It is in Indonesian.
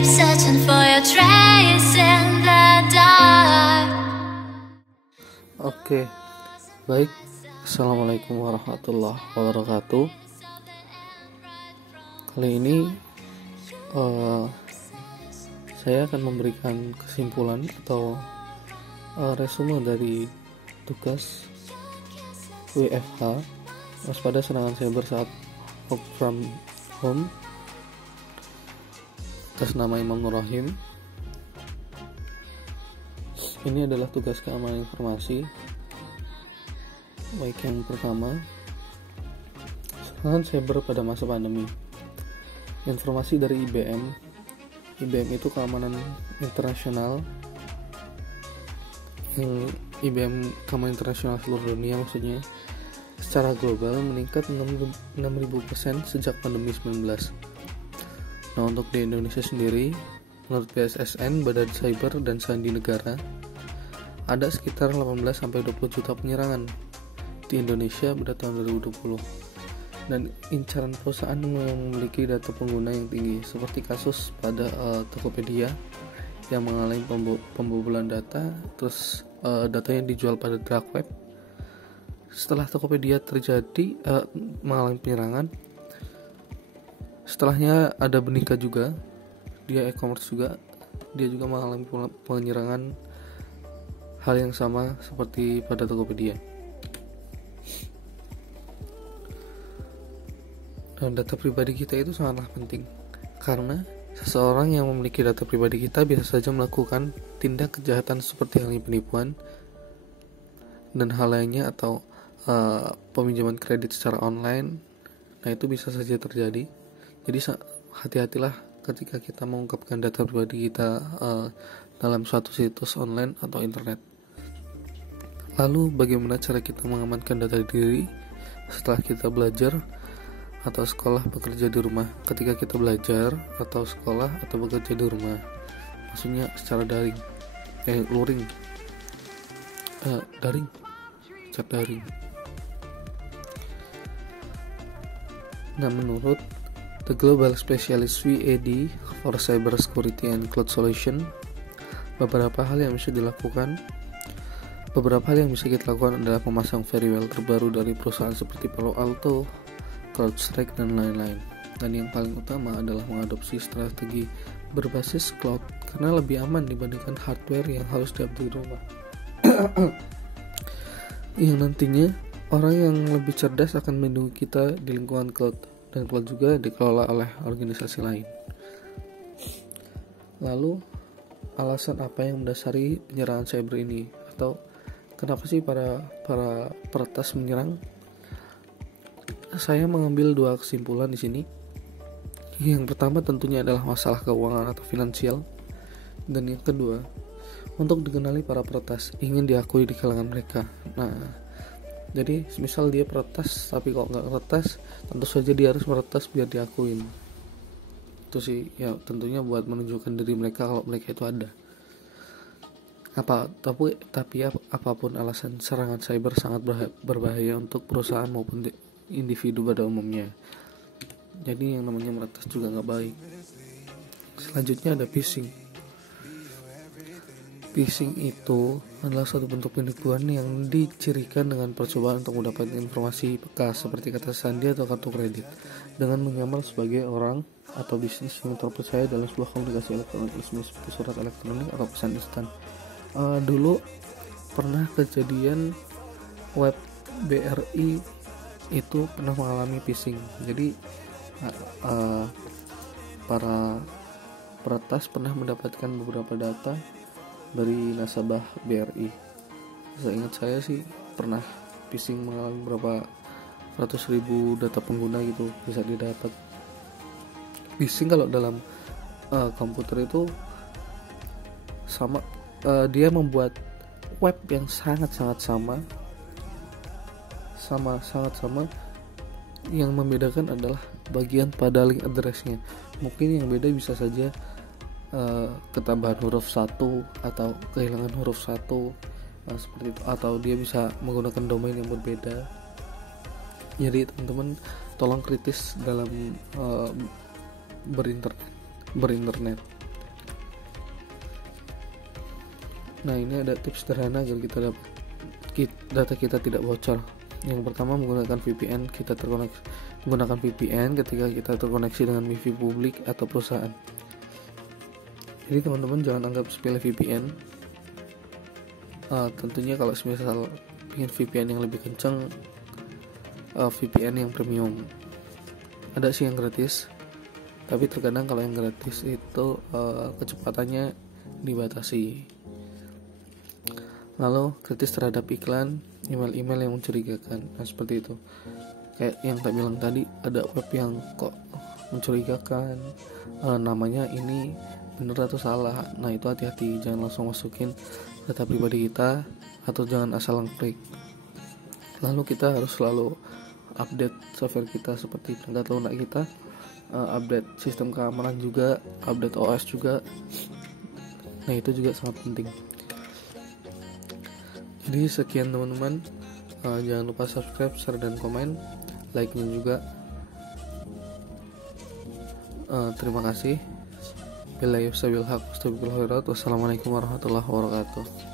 keep searching for your trace in the dark. Oke, baik. Assalamualaikum warahmatullahi wabarakatuh. Kali ini saya akan memberikan kesimpulan atau resume dari tugas WFH, waspada serangan cyber saat work from home, atas nama Imam Nur Rahim. Ini adalah tugas keamanan informasi. Baik, yang pertama, serangan cyber pada masa pandemi. Informasi dari IBM. IBM itu keamanan internasional. Yang IBM keamanan internasional seluruh dunia, maksudnya secara global meningkat 6.000% sejak pandemi 19. Nah, untuk di Indonesia sendiri, menurut BSSN, Badan Cyber dan Sandi Negara, ada sekitar 18-20 juta penyerangan di Indonesia pada tahun 2020, dan incaran perusahaan yang memiliki data pengguna yang tinggi, seperti kasus pada Tokopedia yang mengalami pembobolan data, terus datanya dijual pada dark web. Setelah Tokopedia terjadi mengalami penyerangan, setelahnya ada Benika juga, dia e-commerce juga, dia juga mengalami penyerangan hal yang sama seperti pada Tokopedia. Dan data pribadi kita itu sangatlah penting, karena seseorang yang memiliki data pribadi kita bisa saja melakukan tindak kejahatan seperti halnya penipuan dan hal lainnya, atau peminjaman kredit secara online. Nah, itu bisa saja terjadi. Jadi hati-hatilah ketika kita mengungkapkan data pribadi kita dalam suatu situs online atau internet. Lalu bagaimana cara kita mengamankan data diri setelah kita belajar atau sekolah bekerja di rumah? Ketika kita belajar atau sekolah atau bekerja di rumah, maksudnya secara daring, chat daring. Nah, menurut The Global Specialist VAD for Cyber Security and Cloud Solution, beberapa hal yang bisa kita lakukan adalah memasang firewall terbaru dari perusahaan seperti Palo Alto, CrowdStrike, dan lain-lain. Dan yang paling utama adalah mengadopsi strategi berbasis cloud, karena lebih aman dibandingkan hardware yang harus di-update di rumah. Yang nantinya orang yang lebih cerdas akan melindungi kita di lingkungan cloud, dan cloud juga dikelola oleh organisasi lain. Lalu, alasan apa yang mendasari penyerangan cyber ini, atau kenapa sih para peretas menyerang? Saya mengambil dua kesimpulan di sini. Yang pertama tentunya adalah masalah keuangan atau finansial, dan yang kedua, untuk dikenali para peretas, ingin diakui di kalangan mereka. Nah, jadi misal dia peretas tapi kok nggak peretas, tentu saja dia harus meretas biar diakuin. Itu sih ya, tentunya buat menunjukkan diri mereka kalau mereka itu ada. Tapi apapun alasan, serangan cyber sangat berbahaya untuk perusahaan maupun individu pada umumnya. Jadi yang namanya meretas juga nggak baik. Selanjutnya ada phishing. Phishing itu adalah suatu bentuk penipuan yang dicirikan dengan percobaan untuk mendapatkan informasi bekas seperti kata sandi atau kartu kredit, dengan menyamar sebagai orang atau bisnis yang terpercaya dalam sebuah komunikasi elektronik resmi seperti surat elektronik atau pesan instan. Dulu pernah kejadian web BRI itu pernah mengalami phishing. Jadi para peretas pernah mendapatkan beberapa data dari nasabah BRI. Seingat saya sih pernah phishing mengalami berapa ratus ribu data pengguna gitu bisa didapat. Phishing kalau dalam komputer itu sama, dia membuat web yang sangat-sangat sama. Yang membedakan adalah bagian pada link address-nya. Mungkin yang beda bisa saja ketambahan huruf 1 atau kehilangan huruf 1, seperti itu, atau dia bisa menggunakan domain yang berbeda. Jadi teman-teman tolong kritis dalam berinternet. Nah, ini ada tips sederhana agar data kita tidak bocor. Yang pertama, menggunakan VPN. Menggunakan VPN ketika kita terkoneksi dengan wifi publik atau perusahaan. Jadi teman-teman jangan anggap sepele VPN. Tentunya kalau misal ingin VPN yang lebih kencang, VPN yang premium. Ada sih yang gratis, tapi terkadang kalau yang gratis itu kecepatannya dibatasi. Lalu kritis terhadap iklan, email-email yang mencurigakan. Nah, seperti itu. Kayak yang tak bilang tadi, ada web yang kok mencurigakan, namanya ini bener atau salah. Nah, itu hati-hati, jangan langsung masukin data pribadi kita, atau jangan asal klik. Lalu kita harus selalu update software kita seperti perangkat lunak kita, update sistem keamanan juga, update OS juga. Nah, itu juga sangat penting. Jadi sekian teman-teman, jangan lupa subscribe, share, dan komen, like-nya juga. Terima kasih. Wassalamualaikum warahmatullahi wabarakatuh.